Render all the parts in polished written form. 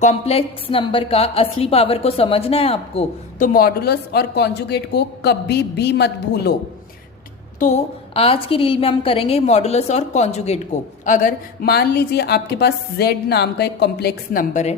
Complex number का असली power को समझना है आपको, तो मॉडुलस और कॉन्जुगेट को कभी भी मत भूलो। तो आज की रील में हम करेंगे मॉडुलस और कॉन्जुगेट को। अगर मान लीजिए आपके पास z नाम का एक कॉम्प्लेक्स नंबर है।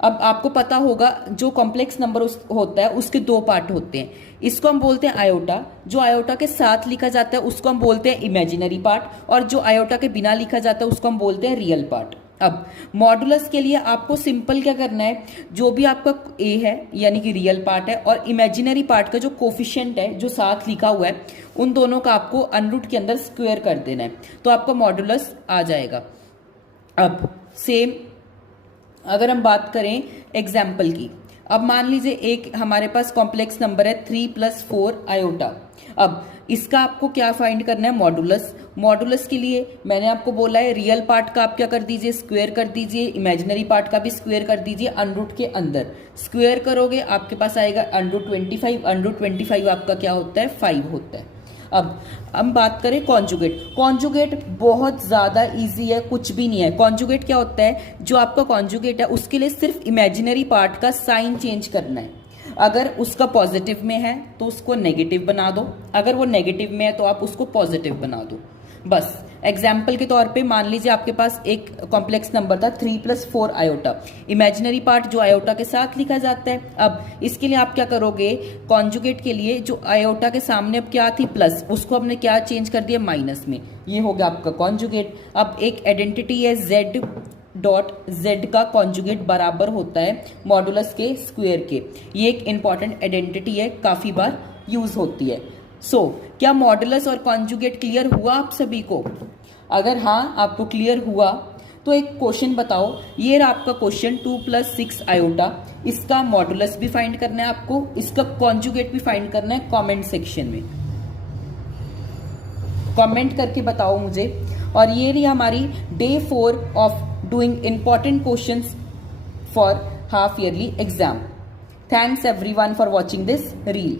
अब आपको पता होगा जो कॉम्प्लेक्स नंबर होता है उसके दो पार्ट होते हैं। इसको हम बोलते हैं आयोटा, जो आयोटा के साथ लिखा जाता है उसको हम बोलते हैं इमेजिनरी पार्ट, और जो आयोटा के बिना लिखा जाता है उसको हम बोलते हैं रियल पार्ट। अब मॉडुलस के लिए आपको सिंपल क्या करना है, जो भी आपका a है यानी कि रियल पार्ट है, और इमेजिनरी पार्ट का जो कोफिशिएंट है जो साथ लिखा हुआ है, उन दोनों का आपको अनरूट के अंदर स्क्वायर कर देना है, तो आपका मॉडुलस आ जाएगा। अब सेम अगर हम बात करें एग्जाम्पल की, अब मान लीजिए एक हमारे पास कॉम्प्लेक्स नंबर है 3 + 4 आयोटा। अब इसका आपको क्या फाइंड करना है, मॉडुलस। मॉडुलस के लिए मैंने आपको बोला है रियल पार्ट का आप क्या कर दीजिए, स्क्वायर कर दीजिए, इमेजिनरी पार्ट का भी स्क्वायर कर दीजिए अनरूट के अंदर। स्क्वायर करोगे आपके पास आएगा √25, √25 आपका क्या होता है, 5 होता है। अब हम बात करें कॉन्जुगेट। कॉन्जुगेट बहुत ज्यादा इजी है, कुछ भी नहीं है। कॉन्जुगेट क्या होता है, जो आपका कॉन्जुगेट है उसके लिए सिर्फ इमेजिनरी पार्ट का साइन चेंज करना है। अगर उसका पॉजिटिव में है तो उसको नेगेटिव बना दो, अगर वो नेगेटिव में है तो आप उसको पॉजिटिव बना दो, बस। एग्जाम्पल के तौर पे मान लीजिए आपके पास एक कॉम्प्लेक्स नंबर था 3 + 4 आयोटा। इमेजिनरी पार्ट जो आयोटा के साथ लिखा जाता है। अब इसके लिए आप क्या करोगे, कॉन्जुगेट के लिए जो आयोटा के सामने अब क्या थी प्लस, उसको हमने क्या चेंज कर दिया माइनस में, ये हो गया आपका कॉन्जुगेट। अब एक आइडेंटिटी है z का कॉन्जुगेट बराबर होता है मॉडुलस के स्क्वायर के। ये एक इंपॉर्टेंट आइडेंटिटी है, काफी बार यूज होती है। क्या मॉडुलस और कॉन्जुगेट क्लियर हुआ आप सभी को? अगर हाँ आपको क्लियर हुआ तो एक क्वेश्चन बताओ। ये रहा आपका क्वेश्चन 2 + 6 आयोटा। इसका मॉडुलस भी फाइंड करना है आपको, इसका कॉन्जुगेट भी फाइंड करना है। कमेंट सेक्शन में कमेंट करके बताओ मुझे। और ये रही हमारी day 4 of doing important questions for half yearly exam. Thanks everyone for watching this reel.